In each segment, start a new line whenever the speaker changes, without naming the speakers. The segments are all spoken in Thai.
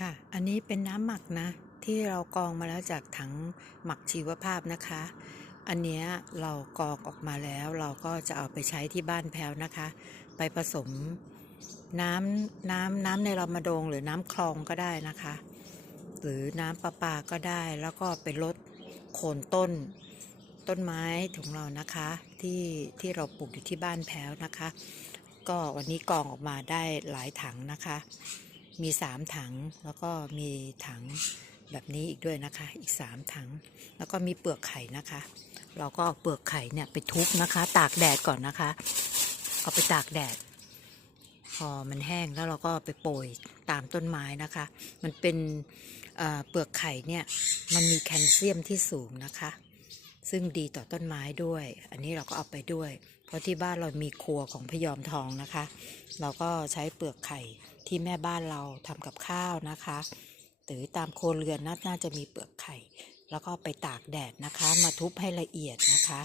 ค่ะ อันนี้เป็นน้ำหมักนะ ที่เรากรองมาแล้วจากถังหมักชีวภาพนะคะ อันเนี้ยเรากรองออกมาแล้วเราก็จะเอาไปใช้ที่บ้านแพ้วนะคะ ไปผสมน้ำน้ำน้ำในลำมะดงหรือน้ำคลองก็ได้นะคะ หรือน้ำประปาก็ได้แล้วก็ไปลดโคนต้นต้นไม้ของเรานะคะที่ที่เราปลูกอยู่ที่บ้านแพ้วนะคะ ก็วันนี้กรองออกมาได้หลายถังนะคะ มีสามถังแล้วก็มีถังแบบนี้อีกด้วยนะคะ อีกสามถัง แล้วก็มีเปลือกไข่นะคะ เราก็เอาเปลือกไข่เนี่ยไปทุบนะคะ ตากแดดก่อนนะคะ เอาไปตากแดด พอมันแห้งแล้วเราก็ไปโปรยตามต้นไม้นะคะ มันเป็นเอ่อเปลือกไข่เนี่ยมันมีแคลเซียมที่สูงนะคะ ซึ่งดีต่อต้นไม้ด้วย อันนี้เราก็เอาไปด้วย เพราะที่บ้านเรามีครัวของพยอมทองนะคะ เราก็ใช้เปลือกไข่ที่แม่บ้านเราทำกับข้าวนะคะหรือตามโคเรือนน่าน่าจะมีเปลือกไข่ แล้วก็ไปตากแดดนะคะ มาทุบให้ละเอียดนะคะ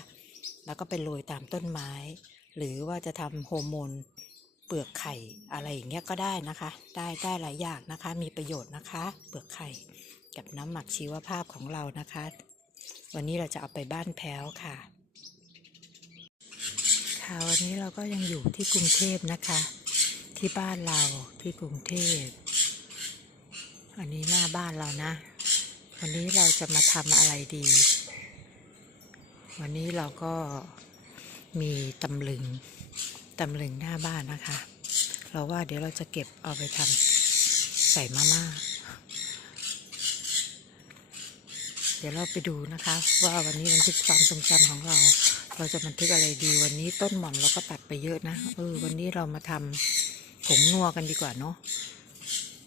แล้วก็ไปโรยตามต้นไม้ หรือว่าจะทำโฮอร์โมนเปลือกไข่อะไรอย่างเงี้ยก็ได้นะคะ ได้ได้หลายอย่างนะคะ มีประโยชน์นะคะ เปลือกไข่กับน้ำหมักชีวภาพของเรานะคะ วันนี้เราจะเอาไปบ้านแพ้วค่ะ ค่ะวันนี้เราก็ยังอยู่ที่กรุงเทพนะคะ ที่บ้านเราที่กรุงเทพอันนี้หน้าบ้านเรานะ วันนี้เราจะมาทำอะไรดี วันนี้เราก็มีตำลึงตำลึงหน้าบ้านนะคะ เราว่าเดี๋ยวเราจะเก็บเอาไปทำใส่มาม่า เดี๋ยวเราไปดูนะคะ ว่าวันนี้บันทึกความทรงจำของเรา เราจะบันทึกอะไรดีวันนี้ต้นหม่อนเราก็ตัดไปเยอะนะเออวันนี้เรามาทำผงนัวกันดีกว่าเนาะ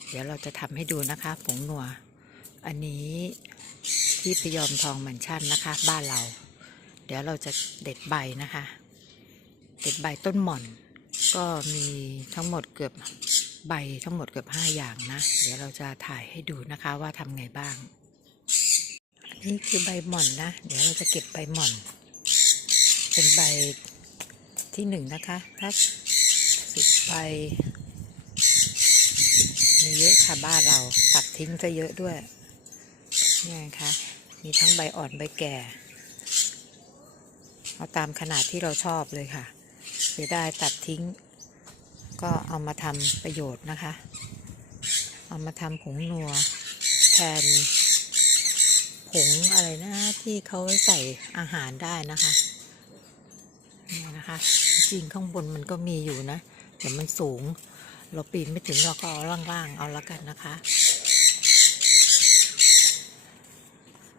เดี๋ยวเราจะทำให้ดูนะคะผงนัว อันนี้ที่พยอมทองมันชั่นนะคะ บ้านเรา เดี๋ยวเราจะเด็ดใบนะคะ เด็ดใบต้นหม่อน ก็มีทั้งหมดเกือบใบทั้งหมดเกือบห้าอย่างนะ เดี๋ยวเราจะถ่ายให้ดูนะคะว่าทำไงบ้าง นนี้คือใบหม่อนนะ เดี๋ยวเราจะเก็บใบหม่อน เป็นใบที่หนึ่งนะคะ ถ้าสิบใบมีเยอะค่ะบ้านเราตัดทิ้งซะเยอะด้วยนี่ไงคะมีทั้งใบอ่อนใบแก่ เอาตามขนาดที่เราชอบเลยค่ะเสียดายตัดทิ้ง ก็เอามาทำประโยชน์นะคะ เอามาทำผงนัวแทน ผงอะไรนะที่เขาใส่อาหารได้นะคะเนี่ยนะคะ จริงข้างบนมันก็มีอยู่นะแต่มันสูง เราปีนไม่ถึงเราก็เอาล่างๆเอาละกันนะคะ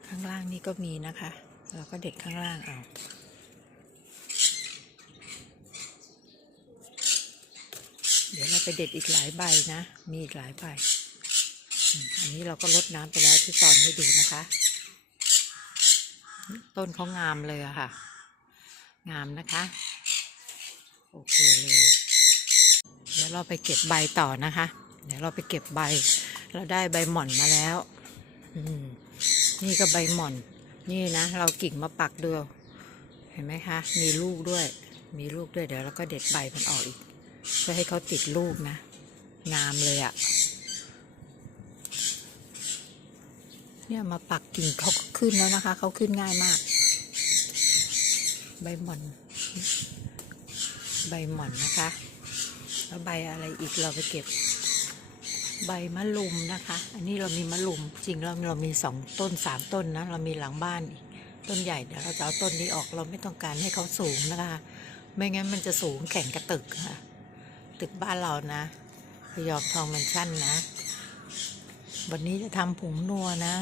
ข้างล่างนี่ก็มีนะคะ เราก็เด็ดข้างล่างเอาเดี๋ยวเราไปเด็ดอีกหลายใบนะ มีอีกหลายใบ อันนี้เราก็ลดน้ำไปแล้วที่ตอนให้ดูนะคะ ต้นเขางามเลยอะค่ะ งามนะคะ โอเคเลย เดี๋ยวเราไปเก็บใบต่อนะคะ เดี๋ยวเราไปเก็บใบ เราได้ใบหม่อนมาแล้วนี่ก็ใบหม่อน นี่นะ เรากิ่งมาปักดูเห็นไหมคะ มีลูกด้วย มีลูกด้วย เดี๋ยวเราก็เด็ดใบมันออกอีก เพื่อให้เขาติดลูกนะ งามเลยอะ่ะ เนี่ยมาปักกิ่งเขาก็ขึ้นแล้วนะคะ เขาขึ้นง่ายมาก ใบหม่อน ใบหม่อนนะคะ แล้วใบอะไรอีกเราไปเก็บ ใบมะลุมนะคะ อันนี้เรามีมะลุมจริงเราเรามีสองต้นสามต้นนะ เรามีหลังบ้านอีกต้นใหญ่เดี๋ยวเราจะเอาต้นนี้ออกเราไม่ต้องการให้เขาสูงนะคะ ไม่งั้นมันจะสูงแข่งกับตึกค่ะ ตึกบ้านเรานะพยอมทองแมันชั่นนะ วันนี้จะทำผงนัวนะ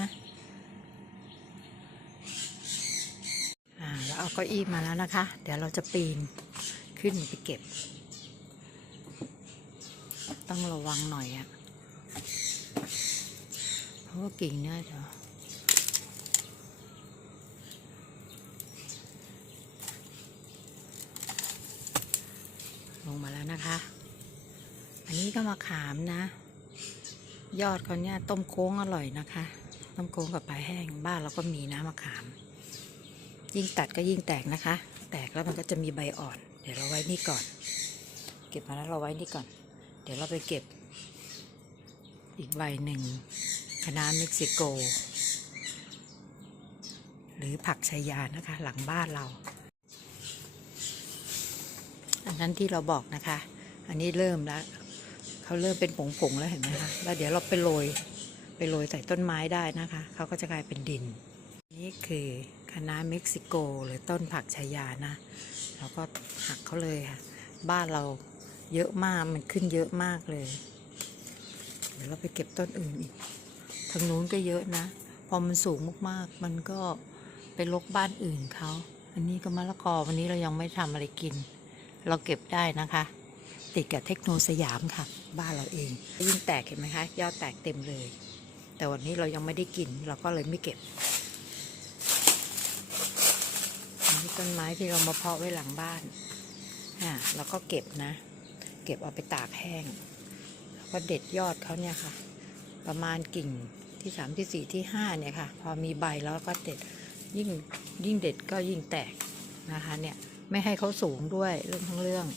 อ่าแล้วเอาเก้าอี้มาแล้วนะคะ เดี๋ยวเราจะปีนขึ้นไปเก็บ ต้องระวังหน่อยอะเพราะว่ากิ่งเนี่ยเดี๋ยวลงมาแล้วนะคะ อันนี้ก็มาขามนะ ยอดเขาเนี่ยต้มโค้งอร่อยนะคะ ต้มโค้งกับปลาแห้งบ้านเราก็มีนะมะขาม ยิ่งตัดก็ยิ่งแตกนะคะ แตกแล้วมันก็จะมีใบอ่อน เดี๋ยวเราไว้นี่ก่อน เก็บมาแล้วเราไว้นี่ก่อน เดี๋ยวเราไปเก็บ อีกใบหนึ่งคะน้าเม็กซิโก หรือผักชายานะคะ หลังบ้านเรา อันนั้นที่เราบอกนะคะ อันนี้เริ่มแล้ว เขาเริ่มเป็นผงๆแล้วเห็นไหมคะแล้วเดี๋ยวเราไปโรยไปโรยใส่ต้นไม้ได้นะคะเขาก็จะกลายเป็นดิน นี่คือคะน้าเม็กซิโกหรือต้นผักชายานะเราก็หักเขาเลยค่ะ บ้านเราเยอะมากมันขึ้นเยอะมากเลย เดี๋ยวเราไปเก็บต้นอื่นอีกทางนู้นก็เยอะนะ พอมันสูงมากๆ มันก็ไปลกบ้านอื่นเขา อันนี้ก็มะละกอวันนี้เรายังไม่ทำอะไรกิน เราเก็บได้นะคะ ติดกับเทคโนสยามค่ะ บ้านเราเองยิ่งแตกเห็นไหมคะยอดแตกเต็มเลย แต่วันนี้เรายังไม่ได้กิน เราก็เลยไม่เก็บนนี้ต้นไม้ที่เรามาเพาะไว้หลังบ้านอ่าเราก็เก็บนะ เก็บเอาไปตากแห้งแล้วก็เด็ดยอดเขาเนี่ยค่ะ ประมาณกิ่งที่สามที่สี่ที่ห้าเนี่ยค่ะ พอมีใบแล้วก็เด็ดยิ่งยิ่งเด็ดก็ยิ่งแตกนะคะเนี่ยไม่ให้เขาสูงด้วยเรื่องทั้งเรื่อง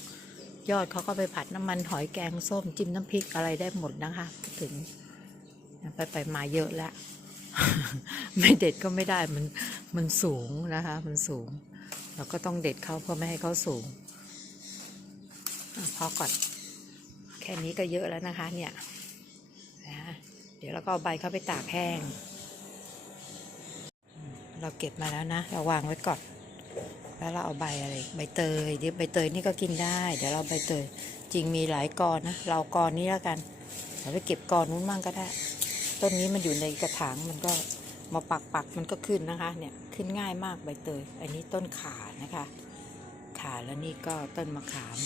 ยอดเขาก็ไปผัดน้ำมันหอยแกงส้มจิ้มน้ำพริกอะไรได้หมดนะคะ ถึงไปไปมาเยอะแล้วไม่เด็ดก็ไม่ได้มันมันสูงนะคะ มันสูง เราก็ต้องเด็ดเขาเพื่อไม่ให้เขาสูงพอก่อนแค่นี้ก็เยอะแล้วนะคะ เนี่ยนะเดี๋ยวเราก็เอาใบเข้าไปตากแห้ง เราเก็บมาแล้วนะเราวางไว้ก่อน แล้วเราเอาใบอะไร ใบเตยเดี๋ยวใบเตยนี่ก็กินได้ เดี๋ยวเราใบเตย จริงมีหลายกอนะ เรากอนี้แล้วกันเราไปเก็บกอนู้นมั่งก็ได้ ต้นนี้มันอยู่ในกระถางมันก็มาปักปักมันก็ขึ้นนะคะ เนี่ยขึ้นง่ายมากใบเตย อันนี้ต้นขานะคะ ขาแล้วนี่ก็ต้นมะขาม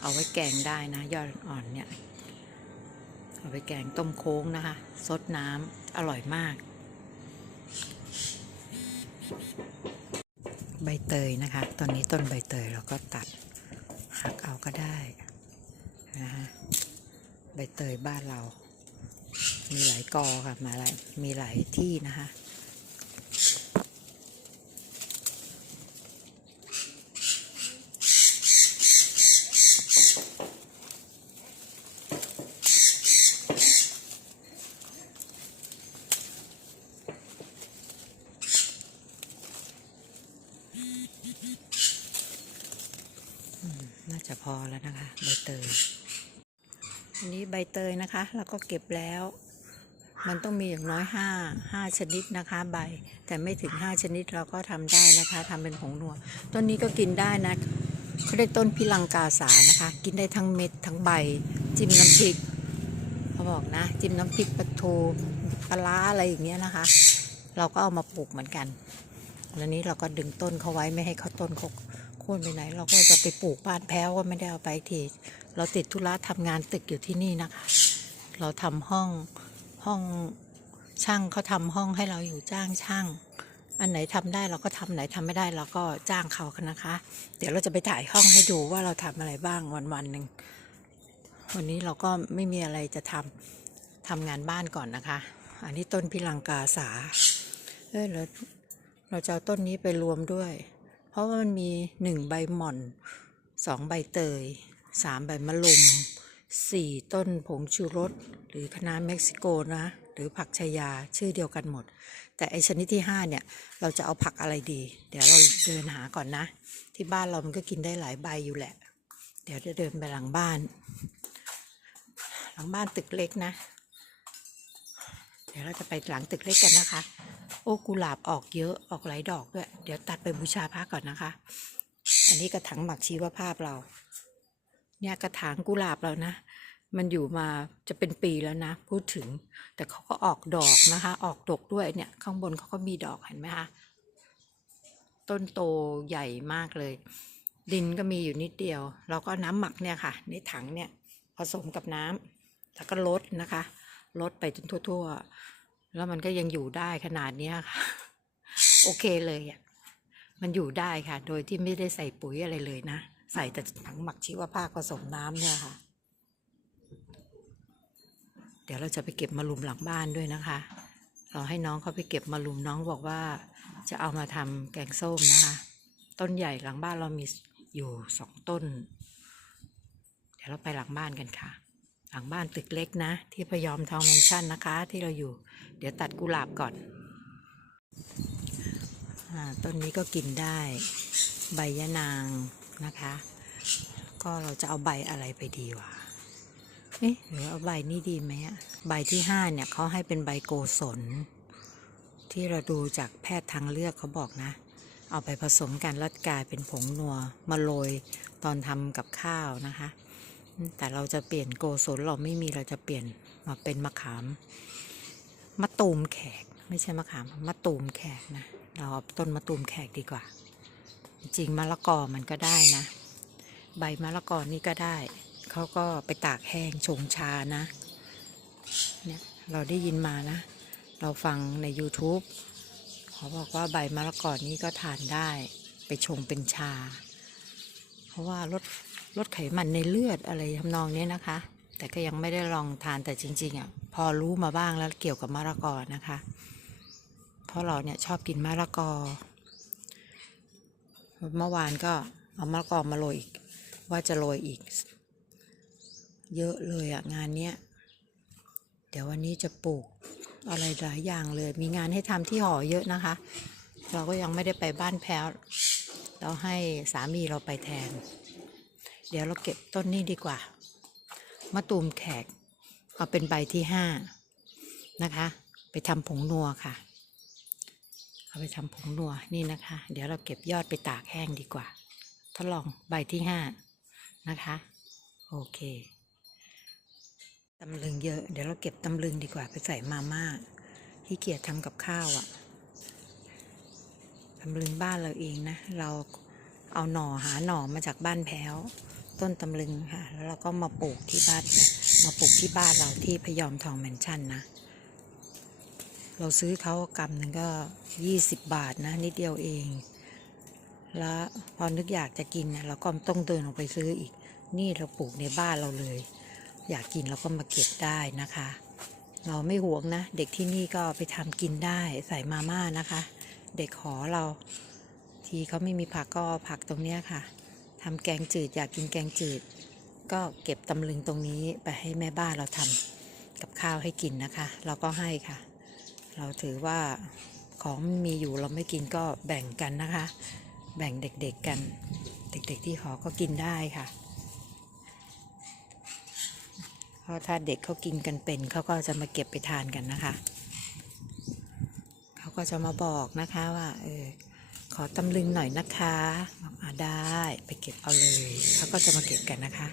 เอาไว้แกงได้นะ ยอดอ่อนเนี่ย เอาไปแกงต้มโค้งนะคะ ซดน้ำอร่อยมาก ใบเตยนะคะ ตอนนี้ต้นใบเตยเราก็ตัดหักเอาก็ได้นะฮะใบเตยบ้านเรา มีหลายกอค่ะมาหลายมีหลายที่นะคะ น่าจะพอแล้วนะคะ ใบเตย อันนี้ใบเตยนะคะ แล้วก็เก็บแล้ว มันต้องมีอย่างน้อยห้าห้าชนิดนะคะใบ แต่ไม่ถึงห้าชนิดเราก็ทำได้นะคะทำเป็นผงนัวต้นนี้ก็กินได้นะเขาเรียกต้นพิลังกาสานะคะ กินได้ทั้งเม็ดทั้งใบ จิ้มน้ำพริกเขาบอกนะ จิ้มน้ำพริกปลาทูปลาร้าอะไรอย่างเงี้ยนะคะ เราก็เอามาปลูกเหมือนกันแล้วนี้เราก็ดึงต้นเขาไว้ไม่ให้เขาต้นเขาโค่นไปไหน เราก็จะไปปลูกบ้านแพ้วก็ไม่ได้เอาไปที เราติดธุระทำงานตึกอยู่ที่นี่นะคะ เราทำห้องห้องช่างเขาทำห้องให้เราอยู่จ้างช่าง อันไหนทำได้เราก็ทำไหนทำไม่ได้เราก็จ้างเขานะคะ เดี๋ยวเราจะไปถ่ายห้องให้ดูว่าเราทำอะไรบ้างวันวันหนึ่งวันนี้เราก็ไม่มีอะไรจะทำทำงานบ้านก่อนนะคะ อันนี้ต้นพิลังกาสาเออเราเราจะเอาต้นนี้ไปรวมด้วย เพราะว่ามันมีหนึ่งใบหม่อนสองใบเตยสามใบมะลุม สี่ต้นผงชูรสหรือคะน้าเม็กซิโกนะ หรือผักชายาชื่อเดียวกันหมด แต่ไอชนิดที่ห้าเนี่ย เราจะเอาผักอะไรดี เดี๋ยวเราเดินหาก่อนนะ ที่บ้านเรามันก็กินได้หลายใบอยู่แหละ เดี๋ยวจะเดินไปหลังบ้าน หลังบ้านตึกเล็กนะ เดี๋ยวเราจะไปหลังตึกเล็กกันนะคะ โอ้กุหลาบออกเยอะออกหลายดอกด้วย เดี๋ยวตัดไปบูชาพระก่อนนะคะ อันนี้กระถางหมักชีวภาพเราเนี่ยกระถางกุหลาบเรานะ มันอยู่มาจะเป็นปีแล้วนะ พูดถึง แต่เขาก็ออกดอกนะคะ ออกดอกด้วยเนี่ย ข้างบนเขาก็มีดอกเห็นไหมคะต้นโตใหญ่มากเลย ดินก็มีอยู่นิดเดียว เราก็น้ำหมักเนี่ยค่ะ ในถังเนี่ยผสมกับน้ำแล้วก็ลดนะคะลดไปจนทั่ว ๆ แล้วมันก็ยังอยู่ได้ขนาดนี้ค่ะ โอเคเลยอะมันอยู่ได้ค่ะ โดยที่ไม่ได้ใส่ปุ๋ยอะไรเลยนะ ใส่แต่ถังหมักชีวภาพผสมน้ำเนี่ยค่ะ เดี๋ยวเราจะไปเก็บมะลุมหลังบ้านด้วยนะคะ เราให้น้องเขาไปเก็บมะลุมน้องบอกว่า จะเอามาทำแกงส้มนะคะ ต้นใหญ่หลังบ้านเรามีอยู่สองต้น เดี๋ยวเราไปหลังบ้านกันค่ะ หลังบ้านตึกเล็กนะ ที่พยอมทองแมนชั่นนะคะ ที่เราอยู่ เดี๋ยวตัดกุหลาบก่อนอต้นนี้ก็กินได้ใบยะนางนะคะ ก็เราจะเอาใบอะไรไปดีวะ เอ๊ะหรือเอาใบนี่ดีไหมอะใบที่ห้าเนี่ยเขาให้เป็นใบโกศล ที่เราดูจากแพทย์ทางเลือกเขาบอกนะ เอาไปผสมกันแล้วกลายเป็นผงนัวมาโรยตอนทำกับข้าวนะคะ แต่เราจะเปลี่ยนโกศลเราไม่มีเราจะเปลี่ยนมาเป็นมะขามมะตูมแขก ไม่ใช่มะขามมะตูมแขกนะ เราเอาต้นมะตูมแขกดีกว่า จริงมะละกอมันก็ได้นะ ใบมะละกอนี่ก็ได้ เขาก็ไปตากแห้งชงชานะ เนี่ยเราได้ยินมานะ เราฟังใน YouTube เขาบอกว่าใบมะละกอนี่ก็ทานได้ไปชงเป็นชา เพราะว่าลดลดไขมันในเลือดอะไรทำนองนี้นะคะ แต่ก็ยังไม่ได้ลองทานแต่จริงๆอะพอรู้มาบ้างแล้วเกี่ยวกับมะละกอนะคะ เพราะเราเนี่ยชอบกินมะละกอ เมื่อวานก็เอามะละกอมาโรยอีกว่าจะโรยอีก เยอะเลยอะงานเนี้ย เดี๋ยววันนี้จะปลูกอะไรหลายอย่างเลย มีงานให้ทำที่หอเยอะนะคะ เราก็ยังไม่ได้ไปบ้านแพ้วเราให้สามีเราไปแทน เดี๋ยวเราเก็บต้นนี้ดีกว่า มะตูมแขก เอาเป็นใบที่ห้านะคะ ไปทำผงนัวค่ะ เอาไปทำผงนัวนี่นะคะ เดี๋ยวเราเก็บยอดไปตากแห้งดีกว่า ทดลองใบที่ห้านะคะ โอเค ตำลึงเยอะ เดี๋ยวเราเก็บตำลึงดีกว่าไปใส่มาม่าที่เกียจทำกับข้าวอะ่ะตำลึงบ้านเราเองนะ เราเอาหน่อหาหน่อมาจากบ้านแพ้ว ต้นตำลึงค่ะ แล้วเราก็มาปลูกที่บ้านมาปลูกที่บ้านเราที่พยอมทองแมนชั่นนะ เราซื้อเขากำหนึ่งก็ยี่สิบบาทนะ นิดเดียวเอง แล้วพอนึกอยากจะกินเนี่ยเราก็ต้องเดินออกไปซื้ออีก นี่เราปลูกในบ้านเราเลย อยากกินเราก็มาเก็บได้นะคะ เราไม่หวงนะ เด็กที่นี่ก็ไปทำกินได้ใส่มาม่านะคะ เด็กขอเรา ทีเขาไม่มีผักก็ผักตรงเนี้ยค่ะทำแกงจืดอยากกินแกงจืด ก็เก็บตำลึงตรงนี้ไปให้แม่บ้านเราทำกับข้าวให้กินนะคะ เราก็ให้ค่ะ เราถือว่าของมีอยู่เราไม่กินก็แบ่งกันนะคะ แบ่งเด็กๆกัน เด็กๆที่หอก็กินได้ค่ะ เพราะถ้าเด็กเขากินกันเป็นเขาก็จะมาเก็บไปทานกันนะคะ เขาก็จะมาบอกนะคะว่าเออขอตำลึงหน่อยนะคะบอกอ่าได้ไปเก็บเอาเลยเขาก็จะมาเก็บกันนะคะ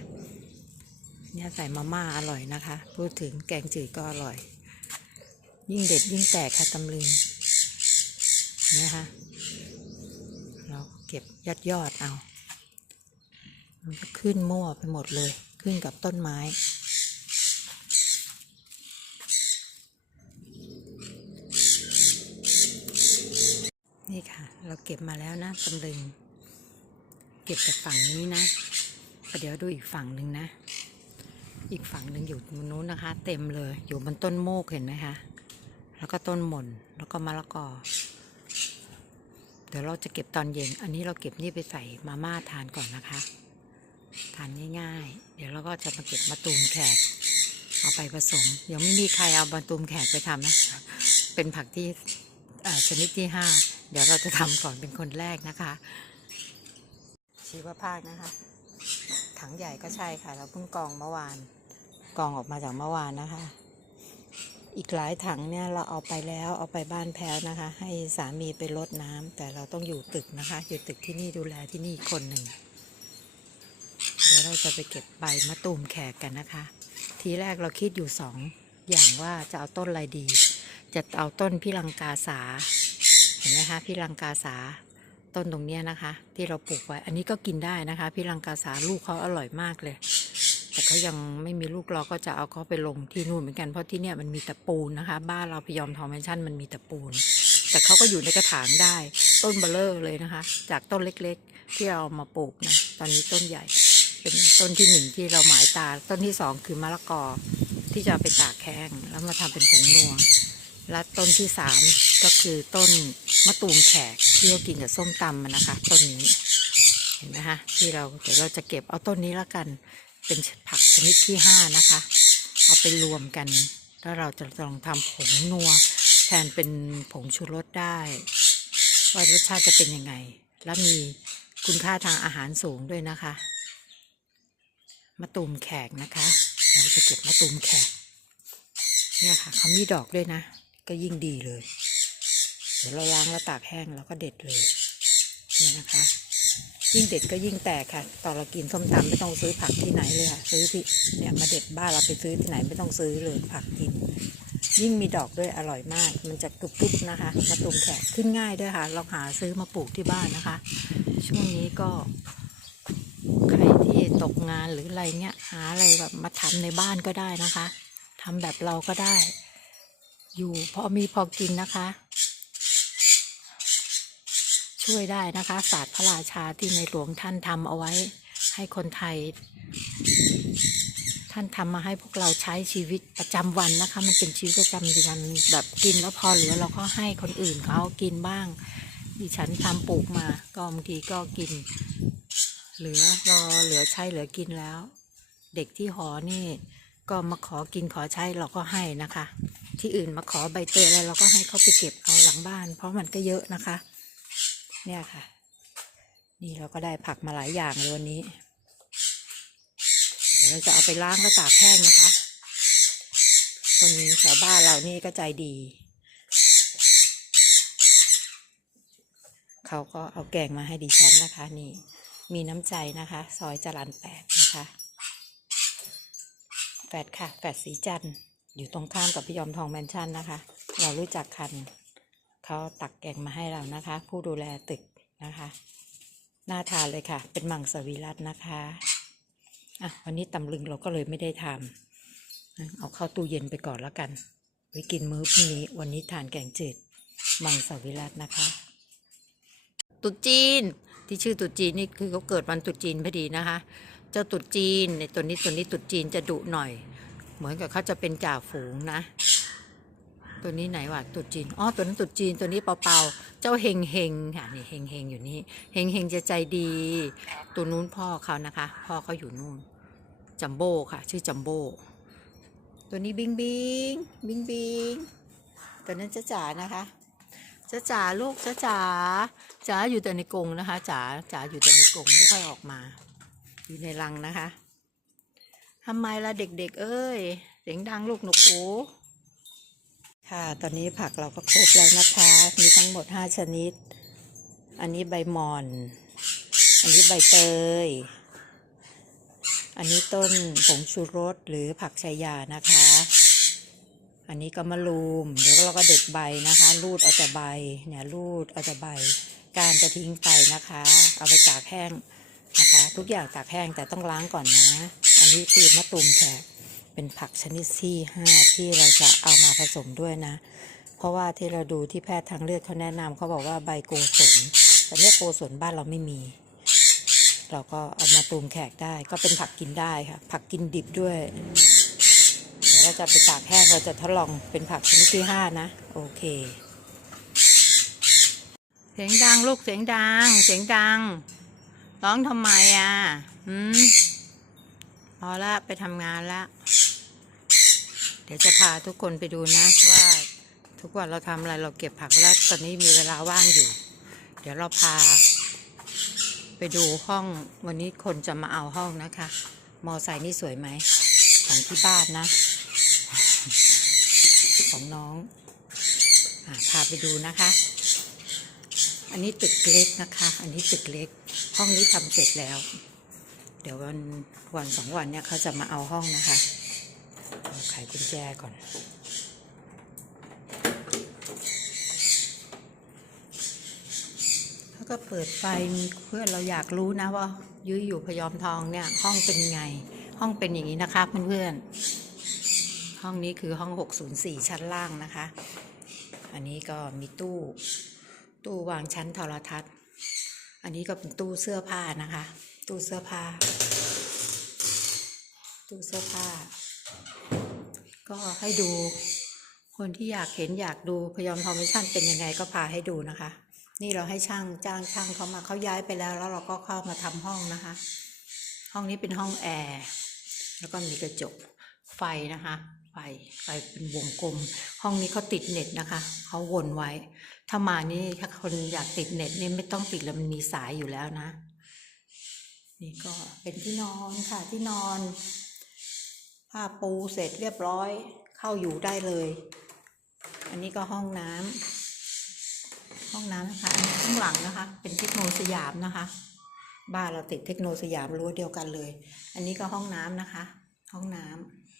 เนี่ยใส่มาม่าอร่อยนะคะ พูดถึงแกงจืดก็อร่อย ยิ่งเด็ดยิ่งแตกค่ะตำลึงนะคะเราเก็บยอดยอดเอามันก็ขึ้นมั่วไปหมดเลย ขึ้นกับต้นไม้ นี่ค่ะ เราเก็บมาแล้วนะตำลึง เก็บจากฝั่งนี้นะเดี๋ยวดูอีกฝั่งหนึ่งนะ อีกฝั่งหนึ่งอยู่บนนู้นนะคะ เต็มเลย อยู่บนต้นโมกเห็นไหมคะ แล้วก็ต้นหม่น แล้วก็มะละกอ เดี๋ยวเราจะเก็บตอนเย็น อันนี้เราเก็บนี่ไปใส่มาม่าทานก่อนนะคะ ทานง่ายๆ เดี๋ยวเราก็จะมาเก็บมะตูมแขก เอาไปผสม ยังไม่มีใครเอามะตูมแขกไปทำนะ เป็นผักที่ชนิดที่ห้า เดี๋ยวเราจะทำก่อนเป็นคนแรกนะคะ ชีวภาคนะคะ ถังใหญ่ก็ใช่ค่ะ เราเพิ่งกองเมื่อวาน กองออกมาจากเมื่อวานนะคะ อีกหลายถังเนี่ยเราเอาไปแล้วเอาไปบ้านแพ้วนะคะ ให้สามีไปรดน้ำแต่เราต้องอยู่ตึกนะคะ อยู่ตึกที่นี่ดูแลที่นี่คนหนึ่งเดี๋ยวเราจะไปเก็บใบมะตูมแขกกันนะคะ ทีแรกเราคิดอยู่สองอย่างว่าจะเอาต้นอะไรดี จะเอาต้นพิลังกาสา เห็นไหมคะพิลังกาสาต้นตรงเนี้ยนะคะ ที่เราปลูกไว้ อันนี้ก็กินได้นะคะพิลังกาสาลูกเขาอร่อยมากเลย แต่เขายังไม่มีลูกเราก็จะเอาเขาไปลงที่นู่นเหมือนกันเพราะที่เนี่ยมันมีตะปูนนะคะ บ้านเราพยอมทองแมนชั่นมันมีตะปูน แต่เขาก็อยู่ในกระถางได้ ต้นเบลเลอร์เลยนะคะ จากต้นเล็กๆ ที่เราเอามาปลูกนะตอนนี้ต้นใหญ่ เป็นต้นที่หนึ่งที่เราหมายตา ต้นที่สองคือมะละกอที่จะไปตากแห้งแล้วมาทำเป็นผงนัว และต้นที่สามก็คือต้นมะตูมแขกที่เรากินกับส้มตำมันนะคะ ต้นนี้เห็นไหมคะที่เราเดี๋ยวเราจะเก็บเอาต้นนี้แล้วกัน เป็นผักชนิดที่ห้านะคะ เอาไปรวมกัน แล้วเราจะลองทำผงนัว แทนเป็นผงชูรสได้ ว่ารสชาติจะเป็นยังไง และมีคุณค่าทางอาหารสูงด้วยนะคะมะตูมแขกนะคะเราจะเก็บมะตูมแขกเนี่ยค่ะเขามีดอกด้วยนะ ก็ยิ่งดีเลย เดี๋ยวเราล้างแล้วตากแห้งแล้วก็เด็ดเลยเนี่ยนะคะ ยิ่งเด็ดก็ยิ่งแตกค่ะ ตอนเรากินส้มตำไม่ต้องซื้อผักที่ไหนเลยค่ะ ซื้อที่เนี่ยมาเด็ดบ้านเราไปซื้อที่ไหนไม่ต้องซื้อเลยผักกิน ยิ่งมีดอกด้วยอร่อยมาก มันจะกรุบๆนะคะมะตูมแขกขึ้นง่ายด้วยค่ะ เราหาซื้อมาปลูกที่บ้านนะคะ ช่วงนี้ก็ใครที่ตกงานหรืออะไรเงี้ยหาอะไรแบบมาทำในบ้านก็ได้นะคะทำแบบเราก็ได้ อยู่พอมีพอกินนะคะ ช่วยได้นะคะศาสตร์พระราชาที่ในหลวงท่านทำเอาไว้ให้คนไทย ท่านทำมาให้พวกเราใช้ชีวิตประจำวันนะคะ มันเป็นชีวิตประจำวันแบบกินแล้วพอเหลือเราก็ให้คนอื่นเขากินบ้างดิฉันทำปลูกมาก็บางทีก็กิน เหลือรอเหลือใช้เหลือกินแล้ว เด็กที่หอนี่ก็มาขอกินขอใช้เราก็ให้นะคะ ที่อื่นมาขอใบเตยอะไรเราก็ให้เขาไปเก็บเอาหลังบ้าน เพราะมันก็เยอะนะคะ เนี่ยค่ะ นี่เราก็ได้ผักมาหลายอย่างเลยวันนี้ เดี๋ยวเราจะเอาไปล้างแล้วตากแห้งนะคะคนแถวบ้านเรานี่ก็ใจดี เขาก็เอาแกงมาให้ดิฉันนะคะ นี่มีน้ำใจนะคะ ซอยจรันแปดนะคะแปดค่ะแปดสีจันทร์ อยู่ตรงข้ามกับพี่ยอมทองแมนชั่นนะคะ เรารู้จักคันเขาตักแกงมาให้เรานะคะ ผู้ดูแลตึกนะคะน่าทานเลยค่ะ เป็นมังสวิรัตนะคะอะวันนี้ตำลึงเราก็เลยไม่ได้ทำเอาเข้าตู้เย็นไปก่อนแล้วกันไว้กินมื้อพรุ่งนี้วันนี้ทานแกงจืดมังสวิรัตนะคะ ตุจีนที่ชื่อตุจีนนี่คือเขาเกิดวันตุจีนพอดีนะคะ เจ้าตุจีนในตัวนี้ตัวนี้ตุจีนจะดุหน่อย เหมือนกับเขาจะเป็นจ่าฝูงนะ ตัวนี้ไหนวะตรุษจีนอ๋อตัวนั้นตรุษจีนตัวนี้เปาๆเจ้าเฮงเฮงค่ะนี่เฮงเฮงอยู่นี่เฮงเฮงจะใจดี ตัวนู้นพ่อเขานะคะ พ่อเขาอยู่นู่นจัมโบ้ค่ะ ชื่อจัมโบ้ตัวนี้บิงบิงบิงบิงตัวนั้นจ้าจ๋านะคะจ้าจ๋าลูกจ้าจ๋าจ๋าอยู่แต่ในกรงนะคะจ๋าจ๋าอยู่แต่ในกรงไม่ค่อยออกมา อยู่ในรังนะคะ ทำไมล่ะเด็กๆ เอ้ย เสียงดังลูกหนูโูค่ะตอนนี้ผักเราก็ครบแล้วนะคะ มีทั้งหมด5ชนิด อันนี้ใบหมอน อันนี้ใบเตย อันนี้ต้นผงชูรสหรือผักชายานะคะ อันนี้ก็มะรูมเดี๋ยวเราก็เด็ดใบนะคะ รูดเอาแต่ใบเนี่ยรูดเอาแต่ใบการจะทิ้งไปนะคะ เอาไปตากแห้งนะคะ ทุกอย่างตากแห้งแต่ต้องล้างก่อนนะ อันนี้คือมะตูมแขกเป็นผักชนิดที่ห้าที่เราจะเอามาผสมด้วยนะ เพราะว่าที่เราดูที่แพทย์ทางเลือกเขาแนะนำเขาบอกว่าใบโกศลแต่เนี่ยโกศลบ้านเราไม่มี เราก็เอามาตูมแขกได้ ก็เป็นผักกินได้ค่ะ ผักกินดิบด้วยเดี๋ยวเราจะไปตากแห้งเราจะทดลองเป็นผักชนิดที่ห้านะ โอเค เสียงดังลูกเสียงดัง เสียงดังร้องทำไมอะอืม พอละไปทำงานละ เดี๋ยวจะพาทุกคนไปดูนะ ว่าทุกวันเราทำอะไรเราเก็บผักแล้วตอนนี้มีเวลาว่างอยู่ เดี๋ยวเราพา ไปดูห้องวันนี้คนจะมาเอาห้องนะคะ มอไซค์นี่สวยไหมของที่บ้านนะ ของน้องอพาไปดูนะคะ อันนี้ตึกเล็กนะคะ อันนี้ตึกเล็ก ห้องนี้ทำเสร็จแล้ว เดี๋ยววันวันสองวันเนี่ยเขาจะมาเอาห้องนะคะเอาไขกุญแจก่อนแล้วก็เปิดไฟมีเพื่อนเราอยากรู้นะว่ายุ้ยอยู่พยอมทองเนี่ยห้องเป็นไง ห้องเป็นอย่างนี้นะคะเพื่อนๆห้องนี้คือห้อง 604 ชั้นล่างนะคะ อันนี้ก็มีตู้ตู้วางชั้นโทรทัศน์ อันนี้ก็เป็นตู้เสื้อผ้านะคะ ตู้เสื้อผ้าตู้เสื้อผ้า ก็ให้ดู คนที่อยากเห็นอยากดูพยอมทอมมิชั่นเป็นยังไงก็พาให้ดูนะคะ นี่เราให้ช่างจ้างช่างเขามาเขาย้ายไปแล้ว แล้วเราก็เข้ามาทำห้องนะคะ ห้องนี้เป็นห้องแอร์แล้วก็มีกระจกไฟนะคะไฟไฟเป็นวงกลม ห้องนี้เขาติดเน็ตนะคะเขาวนไว้ ถ้ามานี่ถ้าคนอยากติดเน็ตนี่ไม่ต้องติดแล้วมันมีสายอยู่แล้วนะ นี่ก็เป็นที่นอนค่ะที่นอน ผ้าปูเสร็จเรียบร้อย เข้าอยู่ได้เลย อันนี้ก็ห้องน้ำห้องน้ำนะคะนนข้างหลังนะคะ เป็นเทคโนสยามนะคะ บ้านเราติดเทคโนสยามรั้วเดียวกันเลย อันนี้ก็ห้องน้ำนะคะ ห้องน้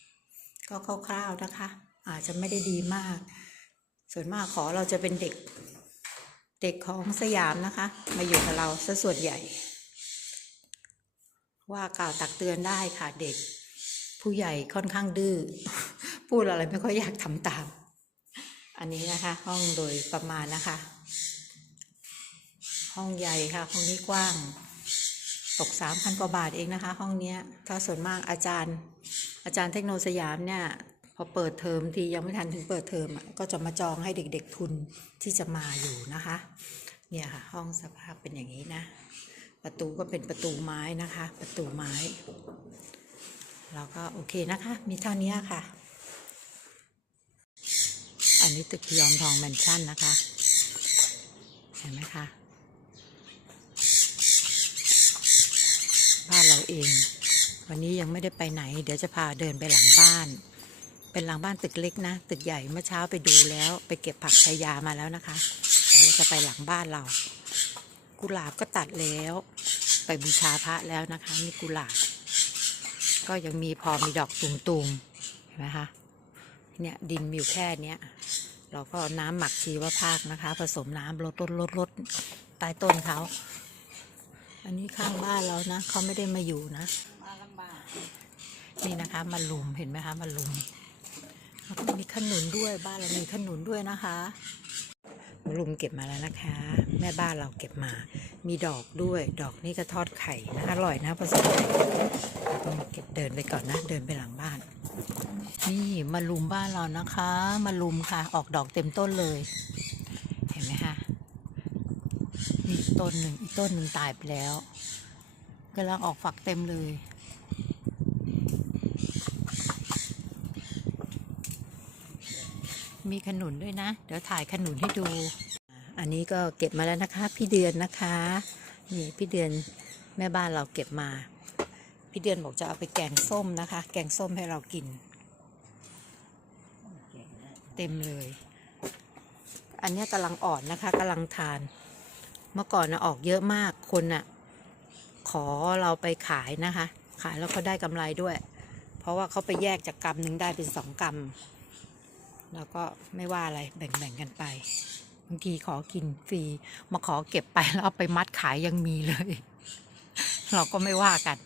ำก็คร่าวๆนะคะ อาจจะไม่ได้ดีมาก ส่วนมากขอเราจะเป็นเด็กเด็กของสยามนะคะ มาอยู่กับเราซะส่วนใหญ่ ว่ากล่าวตักเตือนได้ค่ะเด็ก ผู้ใหญ่ค่อนข้างดื้อพูดอะไรไม่ค่อยอยากทำตาม อันนี้นะคะ ห้องโดยประมาณนะคะ ห้องใหญ่ค่ะ ห้องนี้กว้าง ตกสามพันกว่าบาทเองนะคะ ห้องนี้ถ้าส่วนมากอาจารย์ อาจารย์เทคโนสยามเนี่ยพอเปิดเทอมทียังไม่ทันถึงเปิดเทอมก็จะมาจองให้เด็กๆทุนที่จะมาอยู่นะคะ เนี่ยค่ะ ห้องสภาพเป็นอย่างนี้นะ ประตูก็เป็นประตูไม้นะคะ ประตูไม้ แล้วก็โอเคนะคะ มีเท่านี้ค่ะ อันนี้ตึกยอมทองแมนชั่นนะคะ เห็นไหมคะบ้านเราเอง วันนี้ยังไม่ได้ไปไหน เดี๋ยวจะพาเดินไปหลังบ้าน เป็นหลังบ้านตึกเล็กนะ ตึกใหญ่เมื่อเช้าไปดูแล้ว ไปเก็บผักชายามาแล้วนะคะเดี๋ยวเราจะไปหลังบ้านเรา กุหลาบก็ตัดแล้ว ไปบูชาพระแล้วนะคะนี่กุหลาบ ก็ยังมีพอมีดอกตุ่มๆเห็นไหมคะเนี่ยดินมีอยู่แค่เนี้ยเราก็เอาน้ำหมักชีวภาคนะคะ ผสมน้ำลดลดลดลดใต้ต้นเขา อันนี้ข้างบ้านเรานะเขาไม่ได้มาอยู่นะนี่นะคะมาลุมเห็นไหมคะมาลุมแล้วก็มีขนุนด้วยบ้านเรามีขนุนด้วยนะคะ ลุมเก็บมาแล้วนะคะ แม่บ้านเราเก็บมา มีดอกด้วย ดอกนี่ก็ทอดไข่นะอร่อยนะผสมไข่เราต้องเก็บเดินไปก่อนนะ เดินไปหลังบ้าน นี่มาลุมบ้านเรานะคะ มาลุมค่ะ ออกดอกเต็มต้นเลย เห็นไหมคะนี่อีกต้นหนึ่งอีกต้นหนึ่งตายไปแล้วกำลังออกฝักเต็มเลย มีขนุนด้วยนะ เดี๋ยวถ่ายขนุนให้ดู อันนี้ก็เก็บมาแล้วนะคะ พี่เดือนนะคะ นี่พี่เดือนแม่บ้านเราเก็บมา พี่เดือนบอกจะเอาไปแกงส้มนะคะ แกงส้มให้เรากิน เต็มเลย อันนี้กำลังอ่อนนะคะกำลังทาน เมื่อก่อนนะออกเยอะมากคนน่ะขอเราไปขายนะคะ ขายแล้วก็ได้กำไรด้วย เพราะว่าเขาไปแยกจากกำหนึ่งได้เป็นสองกำ แล้วก็ไม่ว่าอะไรแบ่งๆกันไปบางทีขอกินฟรีมาขอเก็บไปแล้วเอาไปมัดขายยังมีเลย เราก็ไม่ว่ากัน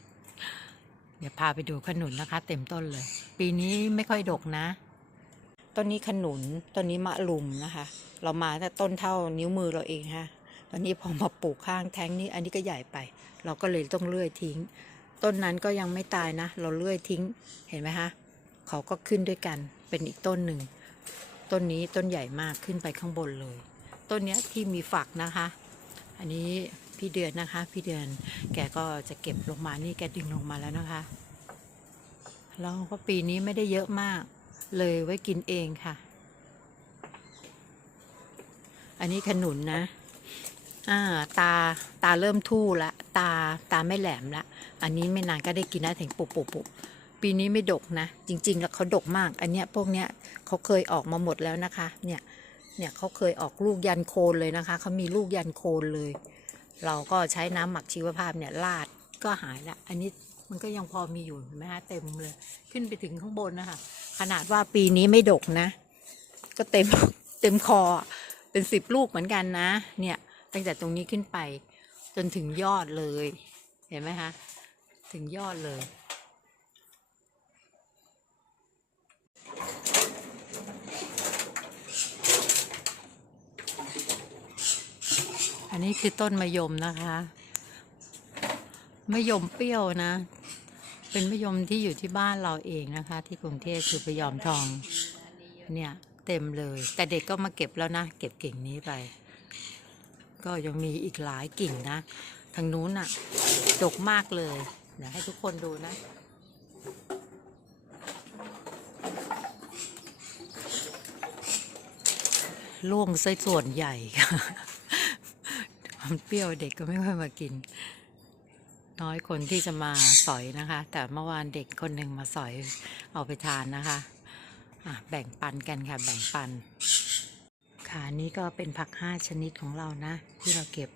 เดี๋ยวพาไปดูขนุนนะคะ เต็มต้นเลย ปีนี้ไม่ค่อยดกนะต้นนี้ขนุนต้นนี้มะลุมนะคะ เรามาแต่ต้นเท่านิ้วมือเราเองฮะตอนนี้พอมาปลูกข้างแท้งนี้อันนี้ก็ใหญ่ไป เราก็เลยต้องเลื่อยทิ้ง ต้นนั้นก็ยังไม่ตายนะ เราเลื่อยทิ้งเห็นไหมคะเขาก็ขึ้นด้วยกันเป็นอีกต้นหนึ่ง ต้นนี้ต้นใหญ่มากขึ้นไปข้างบนเลย ต้นนี้ที่มีฝักนะคะ อันนี้พี่เดือนนะคะ พี่เดือนแกก็จะเก็บลงมานี่แกดึงลงมาแล้วนะคะเราก็ปีนี้ไม่ได้เยอะมาก เลยไว้กินเองค่ะ อันนี้ขนุนนะอ่าตาตาเริ่มทู่ละ ตาตาไม่แหลมละ อันนี้ไม่นานก็ได้กินนะถึงปุบปุบปุบ ปีนี้ไม่ดกนะ จริง ๆ แล้วเขาดกมาก อันเนี้ยพวกเนี้ยเขาเคยออกมาหมดแล้วนะคะ เนี่ย เนี่ยเขาเคยออกลูกยันโคนเลยนะคะ เขามีลูกยันโคนเลย เราก็ใช้น้ำหมักชีวภาพเนี่ยราดก็หายละ อันนี้มันก็ยังพอมีอยู่เห็นไหมคะเต็มเลย ขึ้นไปถึงข้างบนนะคะ ขนาดว่าปีนี้ไม่ดกนะ ก็เต็มเต็มคอ เป็นสิบลูกเหมือนกันนะ เนี่ย ตั้งแต่ตรงนี้ขึ้นไป จนถึงยอดเลย เห็นไหมคะ ถึงยอดเลย อันนี้คือต้นมะยมนะคะมะยมเปรี้ยวนะ เป็นมะยมที่อยู่ที่บ้านเราเองนะคะ ที่กรุงเทพคือพะยอมทอง เนี่ยเต็มเลย แต่เด็กก็มาเก็บแล้วนะ เก็บกิ่งนี้ไป ก็ยังมีอีกหลายกิ่งนะ ทางนู้นอะดกมากเลย เดี๋ยวให้ทุกคนดูนะ ล่วงซะส่วนใหญ่ค่ะมันเปรี้ยวเด็กก็ไม่ค่อยมากิน น้อยคนที่จะมาสอยนะคะ แต่เมื่อวานเด็กคนหนึ่งมาสอยเอาไปทานนะคะะแบ่งปันกันค่ะ แบ่งปัน ค่ะนี่ก็เป็นผักห้าชนิดของเรานะ ที่เราเก็บ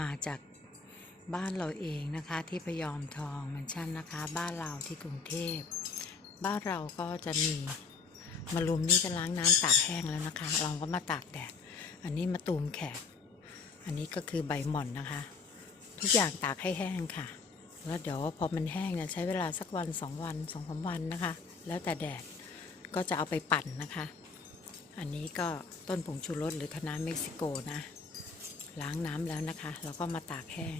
มาจากบ้านเราเองนะคะ ที่พยอมทองมันชั่นนะคะ บ้านเราที่กรุงเทพ บ้านเราก็จะมี มะรุมนี่จะล้างน้ำตากแห้งแล้วนะคะ เราก็มาตากแดด อันนี้มะตูมแขก อันนี้ก็คือใบหม่อนนะคะ ทุกอย่างตากให้แห้งค่ะ แล้วเดี๋ยวพอมันแห้งเนี่ยใช้เวลาสักวันสองวันสองสามวันนะคะ แล้วแต่แดดก็จะเอาไปปั่นนะคะ อันนี้ก็ต้นผงชูรสหรือคะน้าเม็กซิโกนะ ล้างน้ำแล้วนะคะ แล้วก็มาตากแห้ง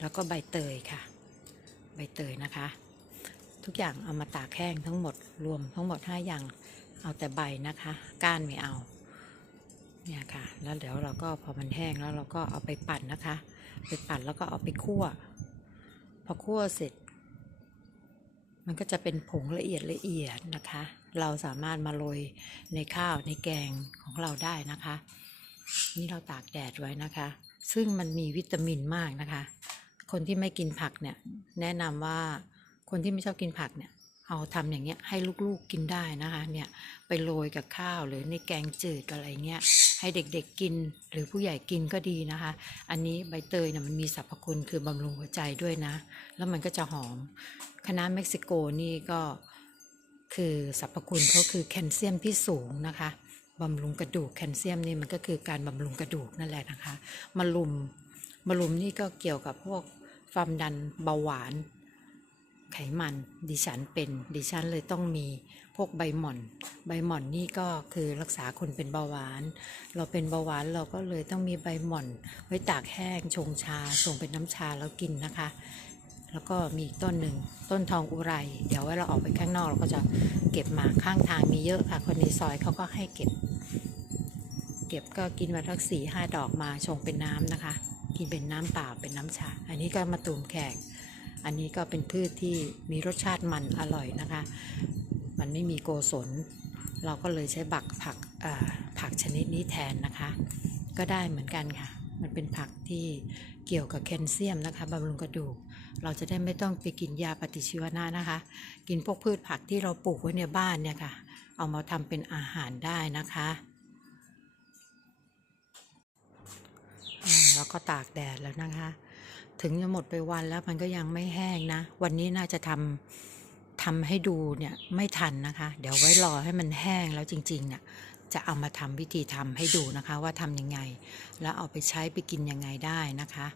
แล้วก็ใบเตยค่ะ ใบเตยนะคะทุกอย่างเอามาตากแห้งทั้งหมดรวมทั้งหมด 5 อย่าง เอาแต่ใบนะคะ ก้านไม่เอา เนี่ยค่ะ แล้วเดี๋ยวเราก็พอมันแห้งแล้วเราก็เอาไปปั่นนะคะ ไปปั่นแล้วก็เอาไปคั่ว พอคั่วเสร็จ มันก็จะเป็นผงละเอียดละเอียดนะคะ เราสามารถมาโรยในข้าวในแกงของเราได้นะคะ นี่เราตากแดดไว้นะคะ ซึ่งมันมีวิตามินมากนะคะ คนที่ไม่กินผักเนี่ย แนะนำว่าคนที่ไม่ชอบกินผักเนี่ย เอาทำอย่างเงี้ยให้ลูกๆกินได้นะคะเนี่ยไปโรยกับข้าวหรือในแกงจืดอะไรเงี้ยให้เด็กๆกินหรือผู้ใหญ่กินก็ดีนะคะ อันนี้ใบเตยเนี่ยมันมีสรรพคุณคือบำรุงหัวใจด้วยนะ แล้วมันก็จะหอมคณะเม็กซิโกนี่ก็คือสรรพคุณเขาคือแคลเซียมที่สูงนะคะบำรุงกระดูกแคลเซียมนี่มันก็คือการบำรุงกระดูกนั่นแหละนะคะมะรุมมะรุมนี่ก็เกี่ยวกับพวกความดันเบาหวาน ไขมันดิฉันเป็นดิฉันเลยต้องมีพวกใบหม่อน ใบหม่อนนี่ก็คือรักษาคนเป็นเบาหวาน เราเป็นเบาหวานเราก็เลยต้องมีใบหม่อน ไว้ตากแห้งชงชาส่งเป็นน้ำชาแล้วกินนะคะ แล้วก็มีต้นหนึ่งต้นทองอุไร เดี๋ยวไว้เราออกไปข้างนอกเราก็จะเก็บมาข้างทางมีเยอะค่ะ คนในซอยเขาก็ให้เก็บ เก็บก็กินวันทักสี่ห้าดอกมาชงเป็นน้ำนะคะ กินเป็นน้ำเปล่าเป็นน้ำชา อันนี้ก็มาตูมแขก อันนี้ก็เป็นพืชที่มีรสชาติมันอร่อยนะคะ มันไม่มีโกศล เราก็เลยใช้บักผักผักชนิดนี้แทนนะคะ ก็ได้เหมือนกันค่ะ มันเป็นผักที่เกี่ยวกับแคลเซียมนะคะบำรุงกระดูก เราจะได้ไม่ต้องไปกินยาปฏิชีวนะนะคะ กินพวกพืชผักที่เราปลูกไว้ในบ้านเนี่ยค่ะ เอามาทำเป็นอาหารได้นะคะแล้วก็ตากแดดแล้วนะคะ ถึงจะหมดไปวันแล้วมันก็ยังไม่แห้งนะ วันนี้น่าจะทำทำให้ดูเนี่ยไม่ทันนะคะ เดี๋ยวไว้รอให้มันแห้งแล้วจริงๆเนี่ยจะเอามาทำวิธีทำให้ดูนะคะว่าทำยังไง แล้วเอาไปใช้ไปกินยังไงได้นะคะ